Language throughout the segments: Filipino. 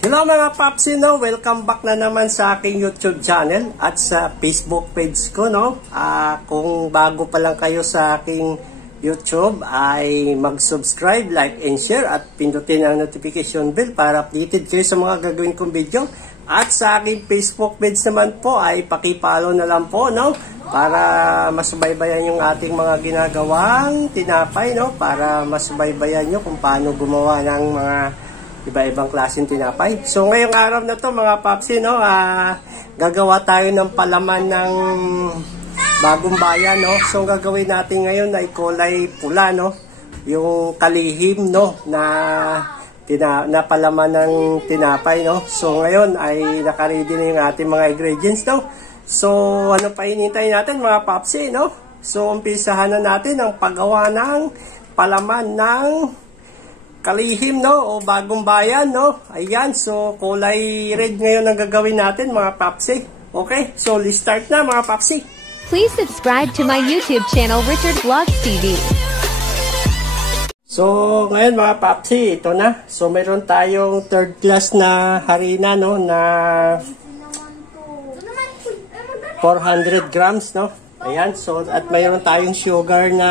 Hello mga Papsi, no? Welcome back na naman sa aking YouTube channel at sa Facebook page ko, no? Kung bago pa lang kayo sa aking YouTube ay mag-subscribe, like, and share at pindutin ang notification bell para updated kayo sa mga gagawin kong video. At sa aking Facebook page naman po ay pakipollow na lang po, no? Para masubaybayan yung ating mga ginagawang tinapay, no? Para masubaybayan nyo kung paano gumawa ng mga iba-ibang klaseng tinapay. So ngayong araw na to mga Papsi, no, gagawa tayo ng palaman ng Bagong Bayan, no. So gagawin natin ngayon ay kulay pula, no, yung kalihim, no, na palaman ng tinapay, no. So ngayon ay naka-ready na yung ating mga ingredients, no. So ano pa hinihintay natin mga Papsi, no. So umpisahan na natin ang paggawa ng palaman ng kalihim, no, o Bagong Bayan, no. Ayan, so kulay red ngayon ang gagawin natin mga Papsi. Okay, so let's start na mga Papsi. Please subscribe to my YouTube channel, Richard Vlogs TV. So ngayon mga Papsi, ito na. So meron tayong third class na harina, no, na 400 grams, no. Ayan, so at mayroon tayong sugar na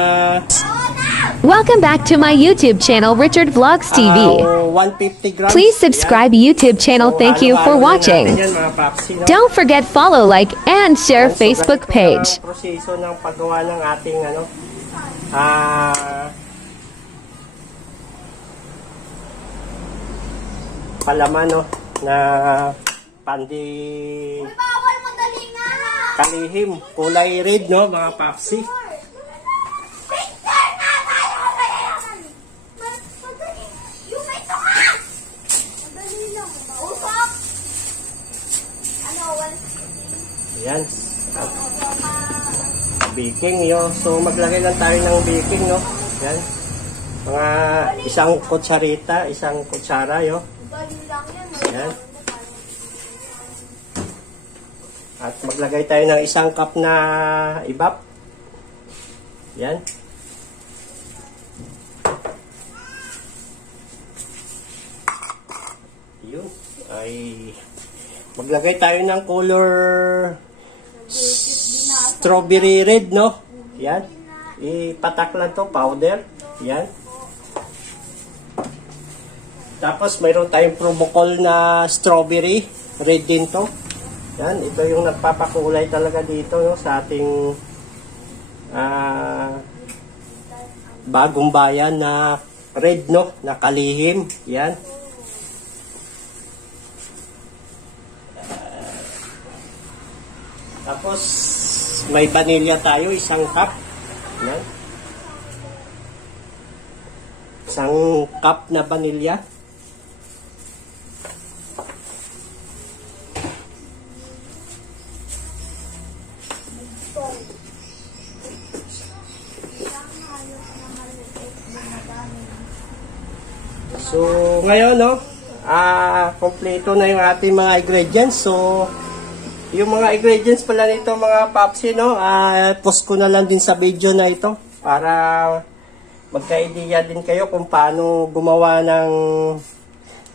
Welcome back to my YouTube channel, Richard Vlogs TV. 150 grams. Please subscribe YouTube channel. Thank you for watching. Don't forget follow, like, and share Facebook page. Proseso ng paggawa ng ating palaman, no, na pandi kalihim, kulay red, no, mga Papsi. Yan. Baking, yo. So maglagay lang tayo ng baking, no. Yan. Mga isang kutsara, yo. Yan. At maglagay tayo ng isang cup na ibap. Yan. Yun. Ay maglagay tayo ng color strawberry red, no. Yan. Ipatak lang to, powder. Yan. Tapos mayroon tayong Provocol na strawberry red din to. Yan, ito yung nagpapakulay talaga dito, no, sa ating Bagong Bayan na red, no, na kalihim. Yan. Tapos may vanilla tayo, isang cup. Yan. Isang cup na vanilla. So, ngayon, no, kompleto na yung ating mga ingredients. So, yung mga ingredients pala nito mga Papsi, no, post ko na lang din sa video na ito para magka-idea din kayo kung paano gumawa ng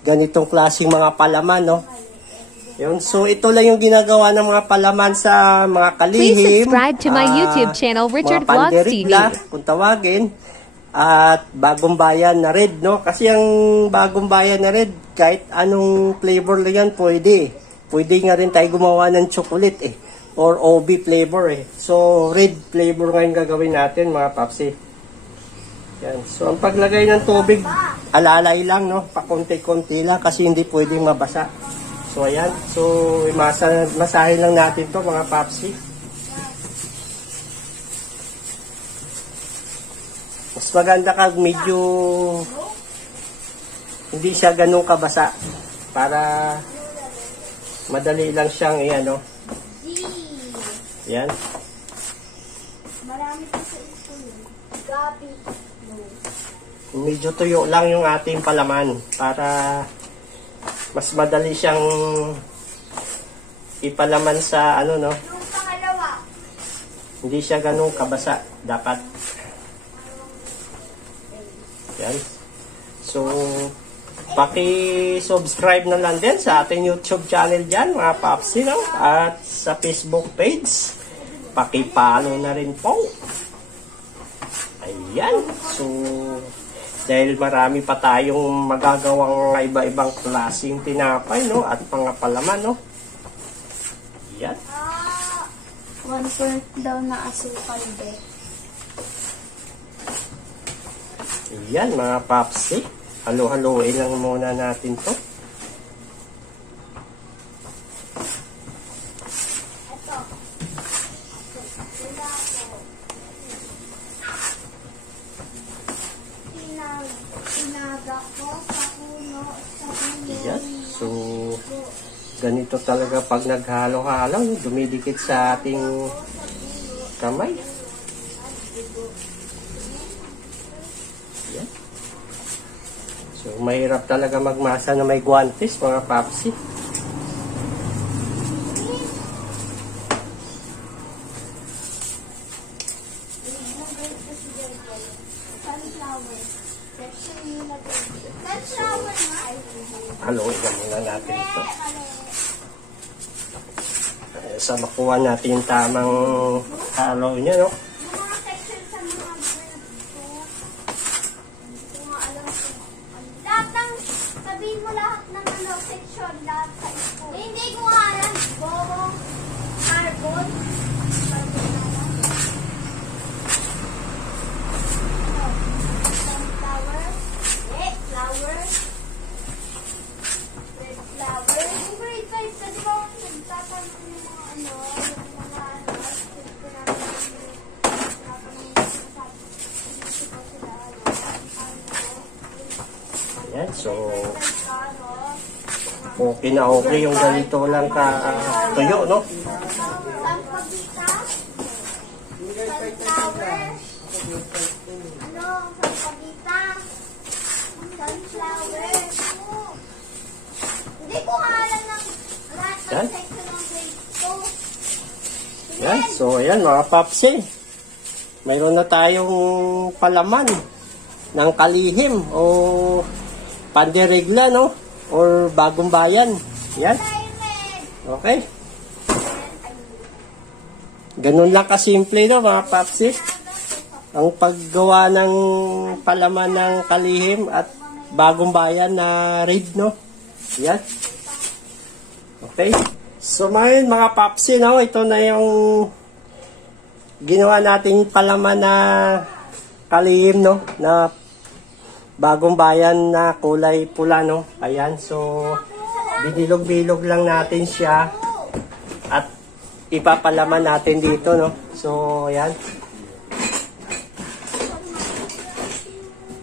ganitong klaseng mga palaman, no. Yun, so ito lang yung ginagawa ng mga palaman sa mga kalihim. Please subscribe to my YouTube channel, Richard Vlogs TV. Kung tawagin. At Bagong Bayan na red, no? Kasi ang Bagong Bayan na red, kahit anong flavor lang yan, pwede. Pwede nga rin tayo gumawa ng chocolate, or OB flavor, So, red flavor ngayon gagawin natin, mga Papsi. Yan. So, ang paglagay ng tubig, alalay lang, no? Pakunti-kunti lang kasi hindi pwedeng mabasa. So, ayan. So, masahin lang natin to mga Papsi. Mas maganda kag medyo hindi siya ganun kabasa para madali lang siyang no? Yan. Marami pa sa ito. Gabi. Medyo tuyo lang yung ating palaman para mas madali siyang ipalaman sa no? Yung pangalawa. Hindi siya ganun kabasa dapat. Yan. So, paki-subscribe na lang din sa ating YouTube channel dyan, mga papsi, no? At sa Facebook page, paki-follow na rin po. Ayan. So, dahil marami pa tayong magagawang iba-ibang klaseng tinapay, no? At mga palaman, no? Ayan. 1 daw na asukal, be. Ayan, mga papsi. Halo-haloin lang muna natin to. Ito. Tinaga ko sa puno. Ayan. So, ganito talaga pag naghalo-halo, dumidikit sa ating kamay. Ayan. So, mahirap talaga magmasa na may guantes, mga papsi. Haluin muna natin ito. Sa makuha natin yung tamang halo niya, no? Sabihin mo lahat ng section, lahat sa school. Hindi ko alam. Borong, carbon. Sunflower. Flower. Red flower. Yung grade 5, kasi ba nagtatanong yung mga Ayan, so okay na okay yung ganito lang ka tuyo, no? Sampagita. Sunflower. Sampagita. Sunflower. Hindi ko alam ng lahat ng section ng grade 2. Yan, so ayan mga papsi. Mayroon na tayong palaman ng kalihim o pandirigla, no? Or bagong bayan. Yan. Okay. Ganun lang kasimple, no, mga papsi. Ang paggawa ng palaman ng kalihim at bagong bayan na red, no? Yan. Okay. So, mga papsi, no? Ito na yung ginawa nating palaman na kalihim, no? Na bagong bayan na kulay pula, no? Ayan. So, binilog-bilog lang natin siya at ipapalaman natin dito, no? So, ayan.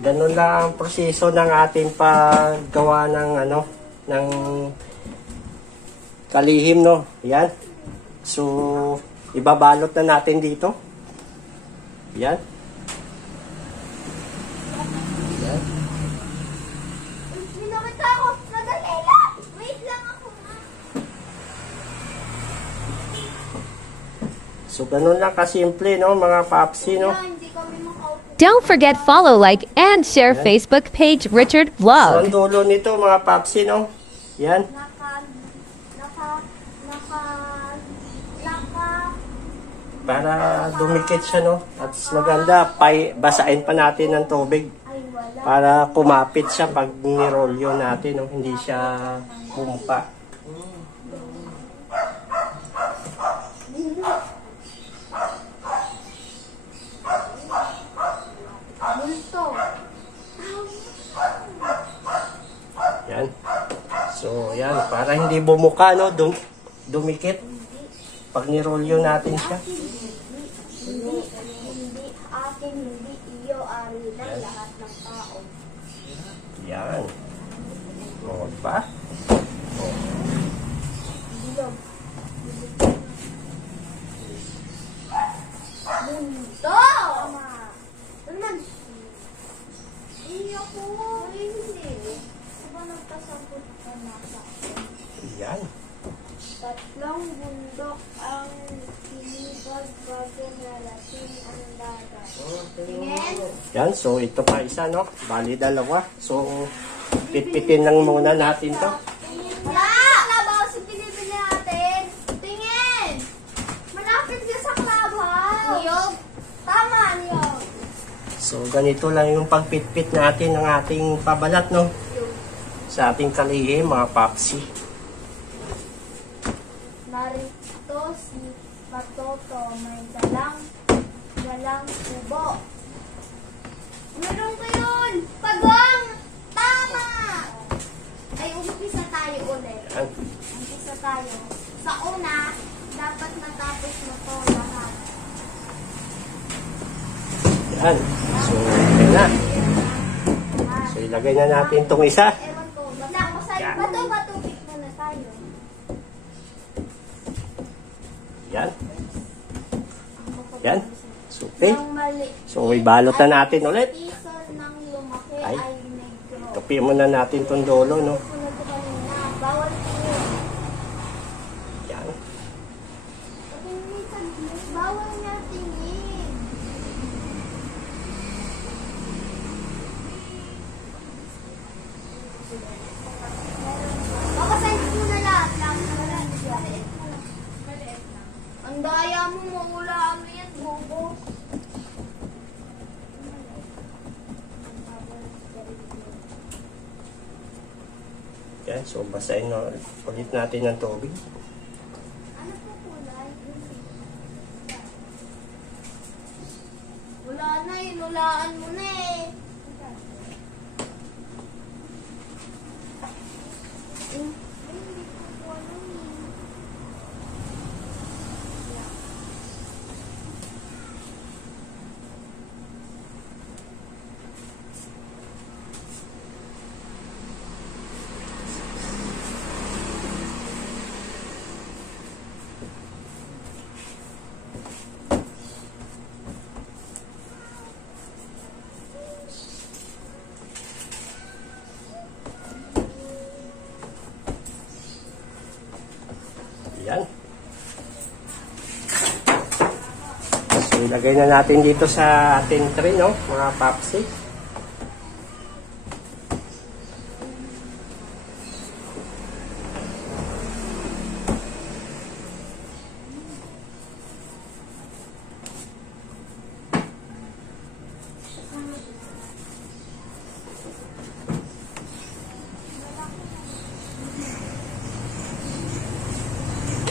Ganun lang ang proseso ng ating paggawa ng ng kalihim, no? Ayan. So, ibabalot na natin dito. Ayan. Ayan. Minumita ako. Madali lang. Wait lang ako, ma. So, ganun lang kasimple, no, mga papsi, no? Don't forget follow, like, and share Facebook page Richard So, Vlog. ang dulo nito, mga papsi, no? Yan. Para dumikit siya, no? At maganda, basain pa natin ng tubig para kumapit siya pag nirolyo natin, no? Hindi siya pumpa. Yan. So, yan. Para hindi bumuka, no? Dumikit. Pag nirolyo natin siya. Hindi akin, hindi iyo, ari ng lahat ng tao. Yan. O, ba? Bilog. Bunto! Tunan. Iyo ko. Hindi. Diba nagkasabot ka na sa akin? Yan. Tatlong bundok ang sinibag bago narating ang dagat. Tingin? Yan. So, ito pa isa, no? Bali, dalawa. So, Pitpitin lang muna natin to. Wala! Clubhouse yung pinibili natin. Tingin! Malapit din sa clubhouse. Niyog? Tama, niyog. So, ganito lang yung pagpitpit natin ng ating pabalat, no? Sa ating kalihim, mga papsi. Narito si Patoto, may dalang kubo. Meron ko yun! Pagong! Tama! Ay, umpisa tayo ulit. Yan. Umpisa tayo. Sa una, dapat matapos mo to lahat. Yan. So, okay na. So, ilagay na natin itong isa. Ewan ko. Bato-bato-pik muna tayo. Yan. Yan. So, okay. Ang mali. So, ibalot na natin ulit. Piso ng lumaki Ay. ay negro. Kapi muna natin itong dolo, no? Sunod ko kanina. Bawal tingin. Yan. Bawal niya tingin. Bakasan mo na lahat lang. Ang daya mo, maulaan mo yan, bobo. Yan. So, basahin na ulit natin ng tubig. Ano po kulay? Wala na eh, nulaan mo na eh. Yan. So, ilagay na natin dito sa ating tray, no? Mga papsi.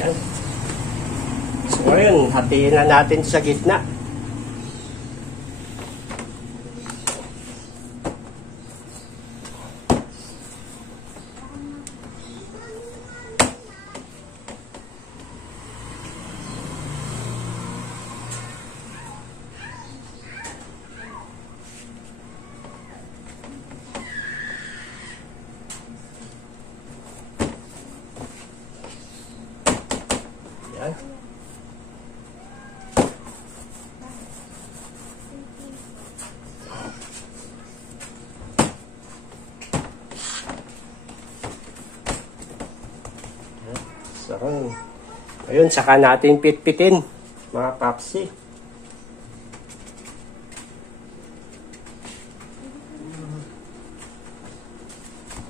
Yan. So, ngayon, hatiin na natin sa gitna. Yan. So, ayun, saka natin pitpitin, mga papsi.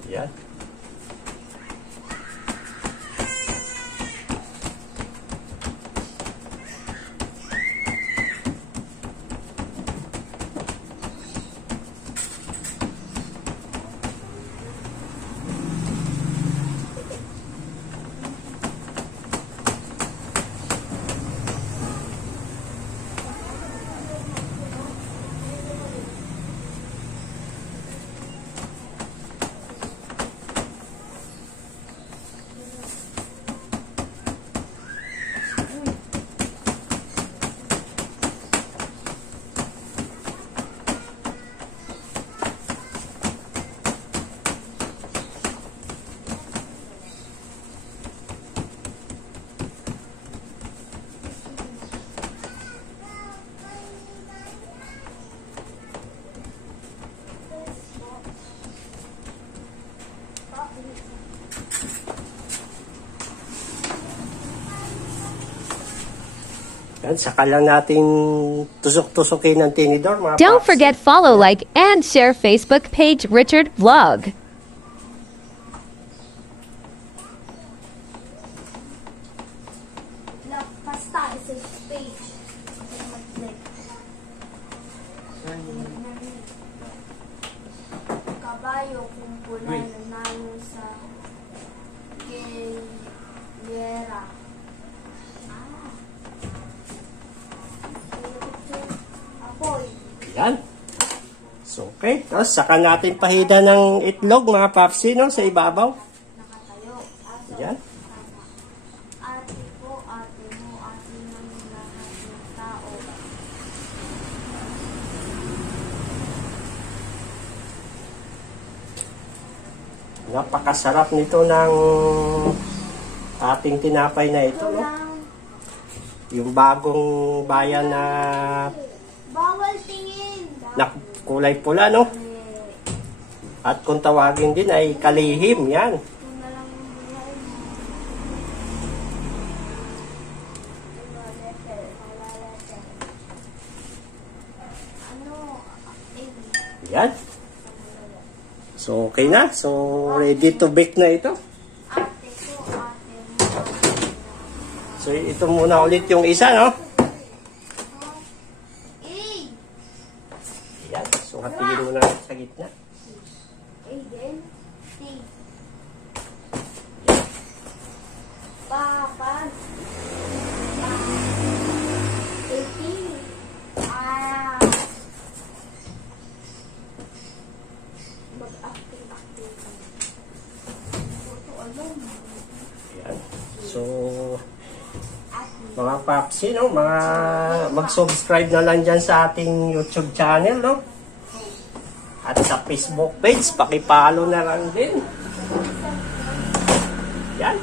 Yan. Yan, saka lang natin tusok-tusokin ng tinidor, mga Don't paps. forget follow, like, and share Facebook page Richard Vlog. message page. Mag-like. Kabayo kung pula nanalo sa Gera. Apoy. Yan. So, okay. Tapos, saka natin pahida ng itlog, mga papsi, no? Sa ibabaw. Nakatayo. Yan. Ate ko, ate mo, ate ng lahat ng tao. Napakasarap nito ng ating tinapay na ito, no? Yung bagong bayan na Bawal tingin. kulay pula, no? At kung tawagin din ay kalihim, yan. Kung na lang yung buhay mo. Ano? Yan. So, okay na. So, ready to bake na ito. Ate ko, ate mo. So, ito muna ulit yung isa, no? Yan. So, hatiin mo na sa gitna. Aiden, T. Papa. 18. Mag-acting. Yan. So, mga papsi, no? Mag-subscribe na lang dyan sa ating YouTube channel, no? At sa Facebook page, pakipalo na lang din. Yan.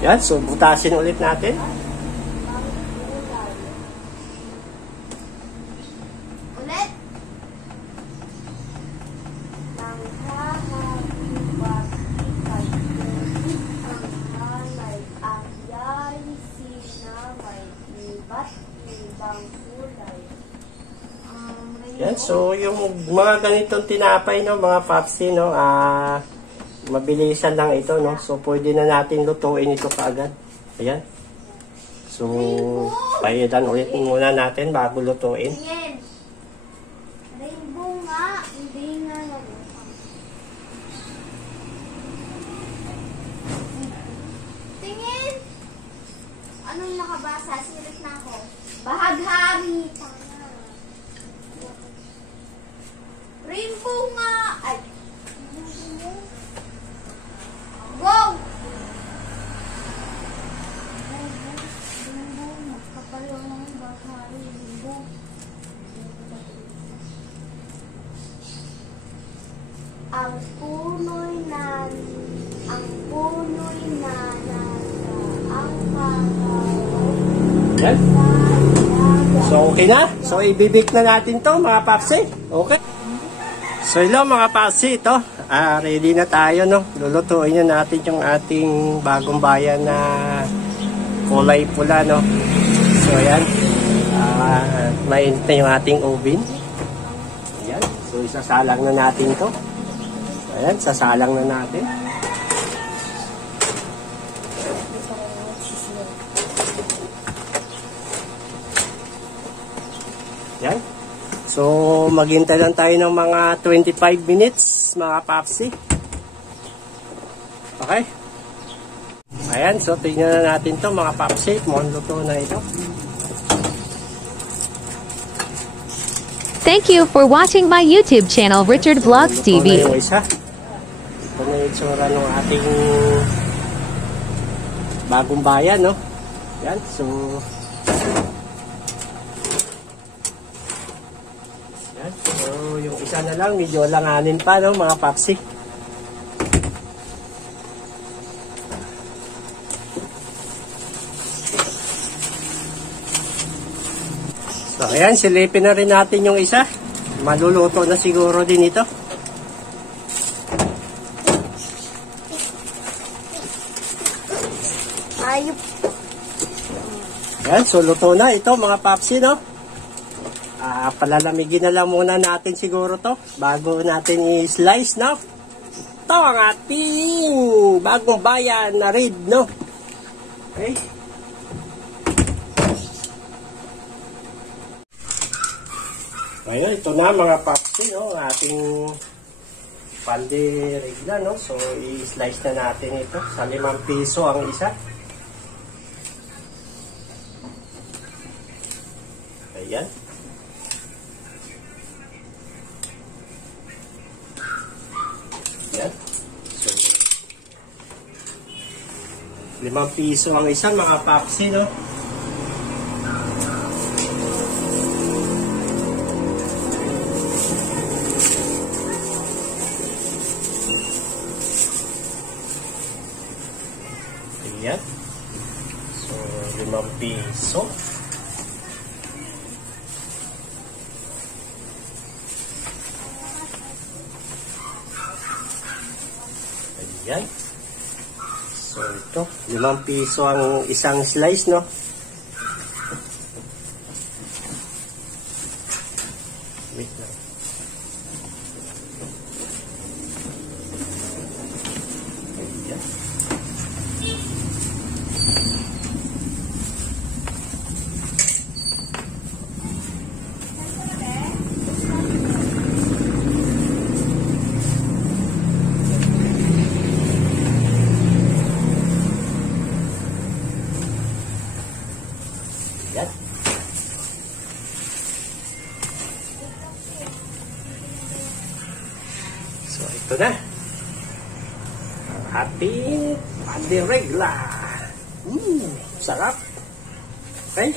Yan, so butasin ulit natin. Ulit. Yan, so yung mga ganitong tinapay, no, mga papsi, no, mabilisan lang ito, no? So, pwede na natin lutuin ito kaagad. Ayan. So, pahidan ulit muna natin bago lutuin. Tingin. Rainbow nga. Hindi nga lang. Tingin. Anong nakabasa? Sirit na ako. Bahaghari. Rainbow nga. Ay. Go! Ang punoy na ang Yan. So, okay na. So, ibibake na natin to mga papsi. Okay. So, hello mga papsi. Ito, ready na tayo, no? Lulutuin na natin yung ating bagong bayan na kulay pula, no? So, ayan. Mainit na yung ating oven. Ayan. So, isasalang na natin to. Ayan, sasalang na natin. Yan. So, maghintay lang tayo ng mga 25 minutes, mga papsi. Okay? Ayan, so tingnan na natin to mga papsi. Mukhang luto na ito. Thank you for watching my YouTube channel, Richard Vlogs Ito na TV. yung isa. Ito na yung itsura ng ating bagong bayan, no? Yan, so yan, so yung isa na lang, medyo langanin pa, no, mga papsi. So, ayan, silipin na rin natin yung isa. Maluluto na siguro din ito. Ayup. Ayan, so luto na ito mga papsi, no? Palalamigin na lang muna natin siguro to bago natin i-slice, no? Ito ang ating bagong bayan na red, no? Okay. Ayun, ito na mga papsi, no? Ating panderigla, no? So, i-slice na natin ito sa 5 piso ang isa. Ayan. Ayan. So, 5 piso ang isa mga papsi, no? Ayan. So, 5 piso. Ayan. So, ito. 5 piso ang isang slice, no? Wait lang. Ayan. Ayan. So, ito na. Ang ating pandiregla. Sarap. Okay.